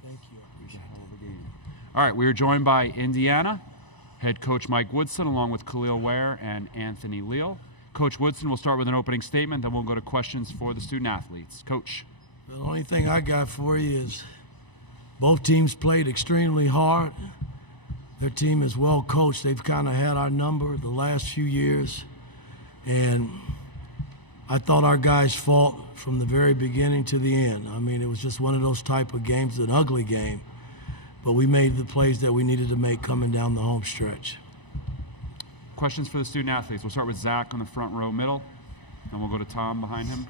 Congratulations. Thank you. I appreciate it. All right, we are joined by Indiana head coach Mike Woodson, along with Kel'el Ware and Anthony Leal. Coach Woodson will start with an opening statement, then we'll go to questions for the student athletes. Coach. The only thing I got for you is both teams played extremely hard. Their team is well coached. They've kind of had our number the last few years. And I thought our guys fought from the very beginning to the end. I mean, it was just one of those type of games, an ugly game. But we made the plays that we needed to make coming down the home stretch. Questions for the student athletes. We'll start with Zach on the front row middle, and we'll go to Tom behind him.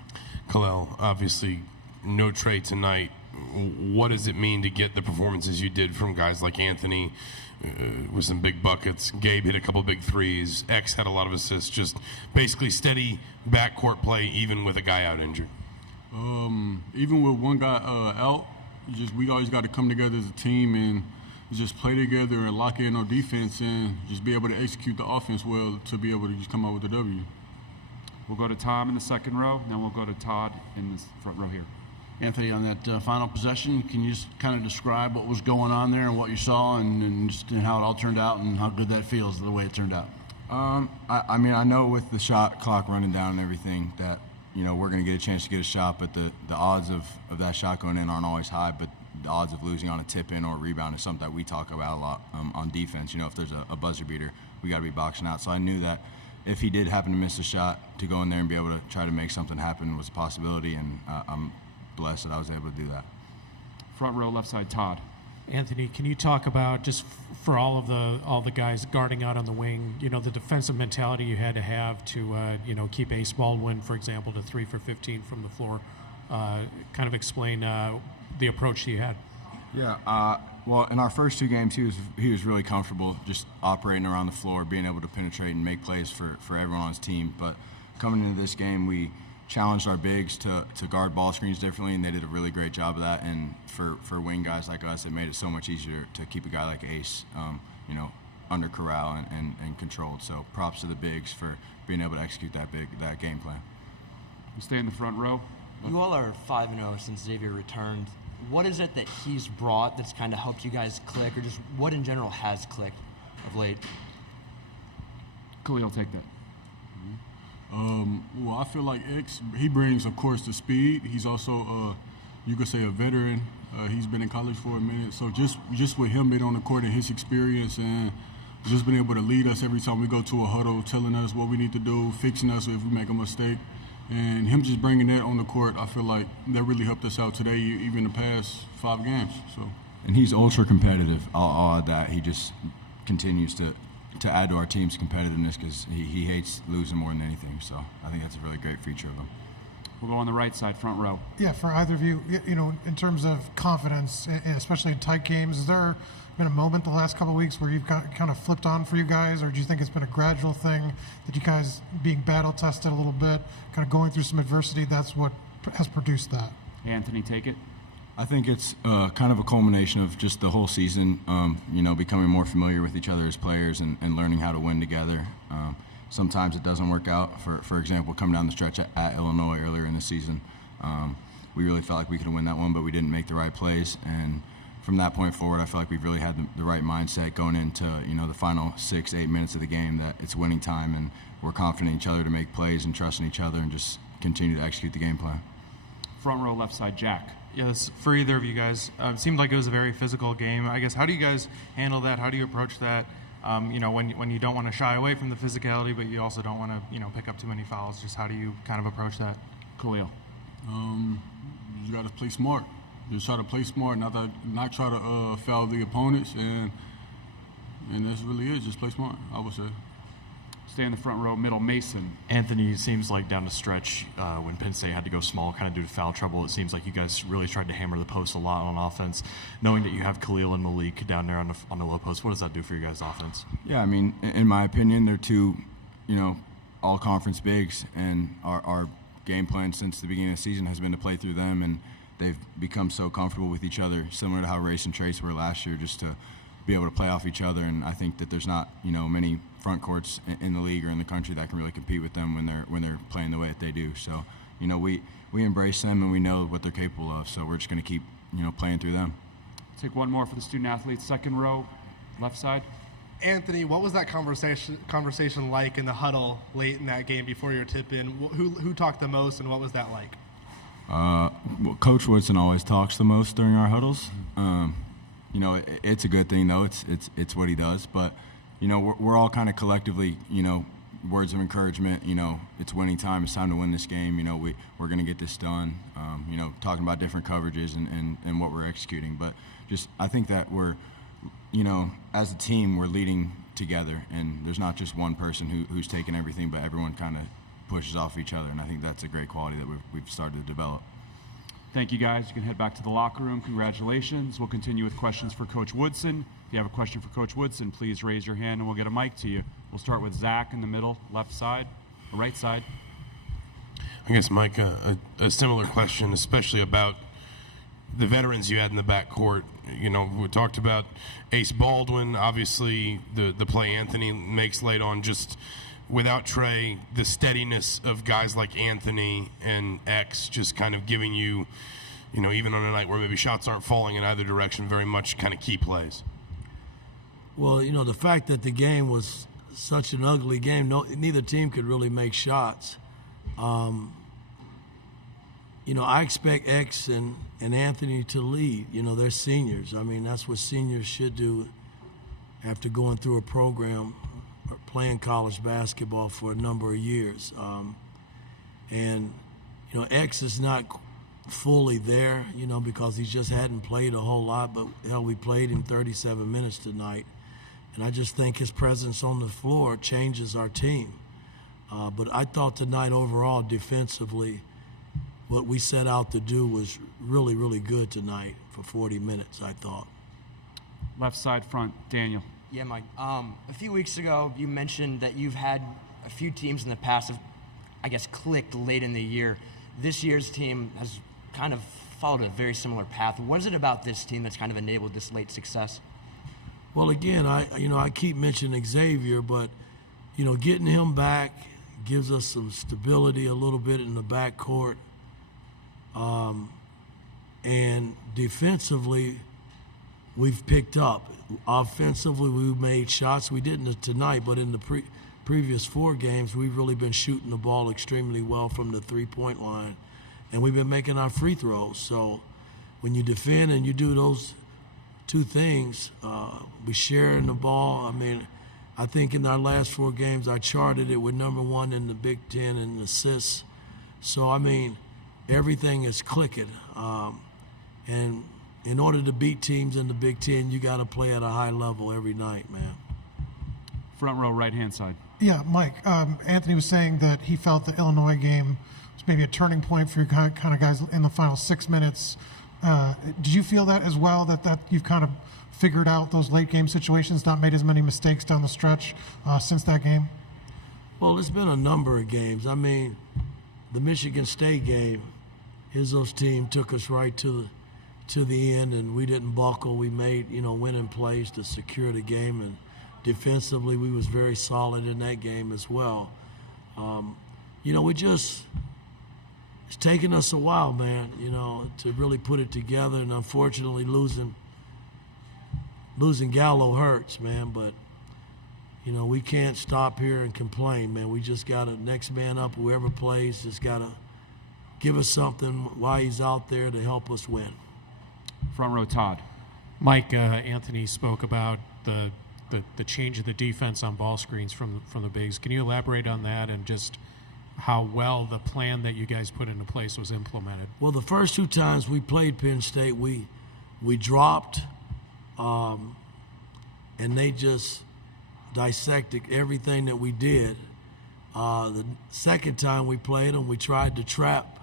Kel'el, obviously no Trey tonight. What does it mean to get the performances you did from guys like Anthony with some big buckets? Gabe hit a couple big threes. X had a lot of assists. Just basically steady backcourt play, even with a guy out injured. Even with one guy out, we always got to come together as a team and just play together and lock in on defense and just be able to execute the offense well to be able to just come out with a W. We'll go to Tom in the second row, and then we'll go to Todd in the front row here. Anthony, on that final possession, can you just kind of describe what was going on there and what you saw and how it all turned out and how good that feels the way it turned out? I mean, I know with the shot clock running down and everything that, we're going to get a chance to get a shot, but the odds of that shot going in aren't always high, but the odds of losing on a tip-in or a rebound is something that we talk about a lot on defense. If there's a buzzer beater, we got to be boxing out. So I knew that if he did happen to miss a shot, to go in there and be able to try to make something happen was a possibility, and I'm blessed that I was able to do that. Front row, left side, Todd. Anthony, can you talk about, just for all the guys guarding out on the wing, the defensive mentality you had to have to keep Ace Baldwin, for example, to 3 for 15 from the floor? Kind of explain the approach that you had. Yeah. Well, in our first two games, he was really comfortable just operating around the floor, being able to penetrate and make plays for everyone on his team. But coming into this game, we challenged our bigs to guard ball screens differently, and they did a really great job of that. And for wing guys like us, it made it so much easier to keep a guy like Ace, under corral and controlled. So props to the bigs for being able to execute that game plan. We'll stay in the front row. You all are 5-0 since Xavier returned. What is it that he's brought that's kind of helped you guys click, or just what in general has clicked of late? Kel'el, take that. Well, I feel like X, he brings, of course, the speed. He's also, you could say, a veteran. He's been in college for a minute. So just with him being on the court and his experience and just being able to lead us every time we go to a huddle, telling us what we need to do, fixing us if we make a mistake. And him just bringing that on the court, I feel like that really helped us out today, even the past 5 games. So. And he's ultra competitive. I'll add that. He just continues to add to our team's competitiveness because he hates losing more than anything. So I think that's a really great feature of him. We'll go on the right side, front row. Yeah, for either of you, in terms of confidence, especially in tight games, has there been a moment the last couple of weeks where you've kind of flipped on for you guys, or do you think it's been a gradual thing that you guys being battle tested a little bit, kind of going through some adversity, that's what has produced that? Anthony, take it. I think it's kind of a culmination of just the whole season, becoming more familiar with each other as players and learning how to win together. Sometimes it doesn't work out. For example, coming down the stretch at Illinois earlier in the season, we really felt like we could win that one, but we didn't make the right plays. And from that point forward, I feel like we've really had the right mindset going into the final 6-8 minutes of the game, that it's winning time and we're confident in each other to make plays and trusting each other and just continue to execute the game plan. Front row, left side, Jack. Yes, for either of you guys, it seemed like it was a very physical game. I guess, how do you guys handle that? How do you approach that? When you don't want to shy away from the physicality, but you also don't want to, pick up too many fouls. Just how do you kind of approach that? Kel'el. You got to play smart. Just try to play smart, not try to foul the opponents, and that's really it. Just play smart, I would say. Stay in the front row, middle, Mason. Anthony, seems like down the stretch when Penn State had to go small kind of due to foul trouble, it seems like you guys really tried to hammer the post a lot on offense. Knowing that you have Kel'el and Malik down there on the low post, what does that do for you guys' offense? Yeah, I mean, in my opinion, they're two, all-conference bigs, and our game plan since the beginning of the season has been to play through them, and they've become so comfortable with each other, similar to how Race and Trace were last year, just to be able to play off each other. And I think that there's not, many front courts in the league or in the country that can really compete with them when they're playing the way that they do. So, we embrace them and we know what they're capable of. So we're just going to keep, playing through them. Take one more for the student athletes, second row, left side. Anthony, what was that conversation like in the huddle late in that game before your tip in? Who talked the most, and what was that like? Well, Coach Woodson always talks the most during our huddles. You know, it's a good thing though. It's what he does. But you know, we're all kind of collectively, you know, words of encouragement. You know, it's winning time. It's time to win this game. You know, we're going to get this done. You know, talking about different coverages and what we're executing. But just I think that we're, you know, as a team, we're leading together, and there's not just one person who's taking everything, but everyone kind of pushes off each other, and I think that's a great quality that we've started to develop. Thank you, guys. You can head back to the locker room. Congratulations. We'll continue with questions for Coach Woodson. If you have a question for Coach Woodson, please raise your hand, and we'll get a mic to you. We'll start with Zach in the middle, left side, or right side. I guess, Mike, a similar question, especially about the veterans you had in the backcourt. You know, we talked about Ace Baldwin, obviously the play Anthony makes late on. Just without Trey, the steadiness of guys like Anthony and X just kind of giving you, you know, even on a night where maybe shots aren't falling in either direction, very much kind of key plays. Well, you know, the fact that the game was such an ugly game, neither team could really make shots. You know, I expect X and Anthony to lead. You know, they're seniors. I mean, that's what seniors should do after going through a program or playing college basketball for a number of years. And, you know, X is not fully there, you know, because he just hadn't played a whole lot, but, hell, we played him 37 minutes tonight. And I just think his presence on the floor changes our team. But I thought tonight overall defensively, what we set out to do was really, really good tonight for 40 minutes, I thought. Left side front, Daniel. Yeah, Mike. A few weeks ago, you mentioned that you've had a few teams in the past have, I guess, clicked late in the year. This year's team has kind of followed a very similar path. What is it about this team that's kind of enabled this late success? Well, again, I keep mentioning Xavier, but, you know, getting him back gives us some stability a little bit in the backcourt. And defensively, we've picked up. Offensively, we've made shots. We didn't tonight, but in the previous 4 games, we've really been shooting the ball extremely well from the three-point line, and we've been making our free throws. So when you defend and you do those 2 things, we sharing the ball. I mean, I think in our last 4 games, I charted it with number 1 in the Big Ten in assists. So, I mean, everything is clicking. And in order to beat teams in the Big Ten, you got to play at a high level every night, man. Front row, right-hand side. Yeah, Mike, Anthony was saying that he felt the Illinois game was maybe a turning point for your kind of guys in the final 6 minutes. Did you feel that as well, that you've kind of figured out those late game situations, not made as many mistakes down the stretch since that game? Well, it's been a number of games. I mean, the Michigan State game, Izzo's team took us right to the end, and we didn't buckle. We made, you know, winning plays to secure the game, and defensively we was very solid in that game as well. You know, it's taken us a while, man, you know, to really put it together, and unfortunately losing Gallo hurts, man, but, you know, we can't stop here and complain, man. We just got to, next man up, whoever plays, just got to give us something while he's out there to help us win. Front row, Todd. Mike, Anthony spoke about the change of the defense on ball screens from the bigs. Can you elaborate on that and just how well the plan that you guys put into place was implemented? Well, the first 2 times we played Penn State, we dropped, and they just dissected everything that we did. The second time we played them, we tried to trap,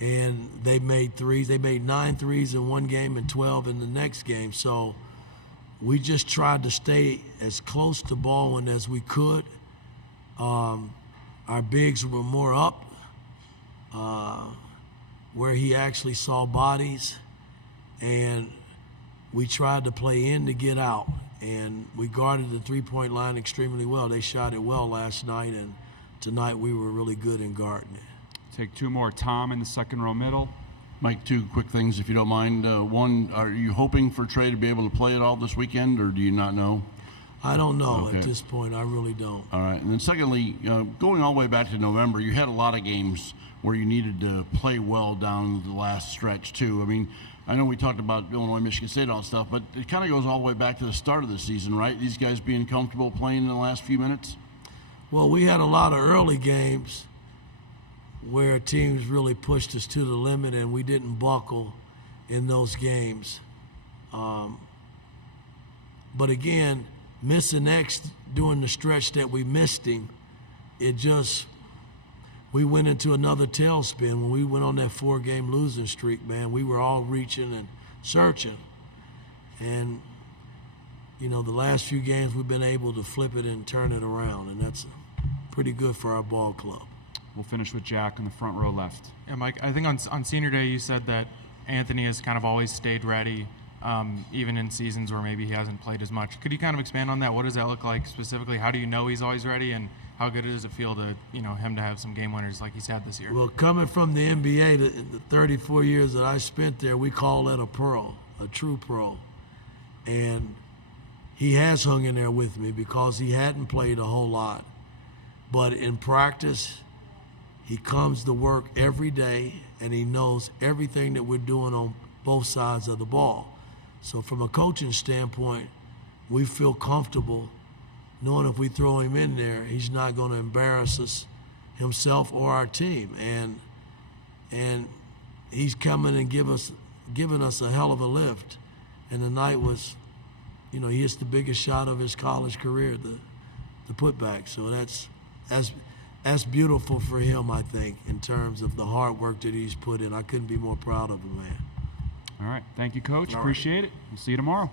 and they made threes. They made 9 threes in one game and 12 in the next game. So we just tried to stay as close to Baldwin as we could. Our bigs were more up, where he actually saw bodies, and we tried to play in to get out, and we guarded the three-point line extremely well. They shot it well last night, and tonight we were really good in guarding it. Take 2 more. Tom in the second row middle. Mike, two quick things, if you don't mind. One, are you hoping for Trey to be able to play it all this weekend, or do you not know? I don't know Okay. at this point. I really don't. All right. And then secondly, going all the way back to November, you had a lot of games where you needed to play well down the last stretch, too. I mean, I know we talked about Illinois, Michigan State, and all that stuff, but it kind of goes all the way back to the start of the season, right? These guys being comfortable playing in the last few minutes? Well, we had a lot of early games where teams really pushed us to the limit, and we didn't buckle in those games. But again, missing X during the stretch that we missed him, we went into another tailspin. When we went on that 4-game losing streak, man, we were all reaching and searching. And, you know, the last few games we've been able to flip it and turn it around, and that's pretty good for our ball club. We'll finish with Jack in the front row left. Yeah, Mike, I think on senior day you said that Anthony has kind of always stayed ready, even in seasons where maybe he hasn't played as much. Could you kind of expand on that? What does that look like specifically? How do you know he's always ready, and how good does it feel to, you know, him to have some game winners like he's had this year? Well, coming from the NBA, the 34 years that I spent there, we call that a pro, a true pro. And he has hung in there with me because he hadn't played a whole lot. But in practice, he comes to work every day, and he knows everything that we're doing on both sides of the ball. So from a coaching standpoint, we feel comfortable knowing if we throw him in there, he's not going to embarrass us, himself or our team. And he's coming and giving us a hell of a lift. And the night was, you know, he hits the biggest shot of his college career, the putback. So that's beautiful for him, I think, in terms of the hard work that he's put in. I couldn't be more proud of him, man. All right. Thank you, Coach. Appreciate it. We'll see you tomorrow.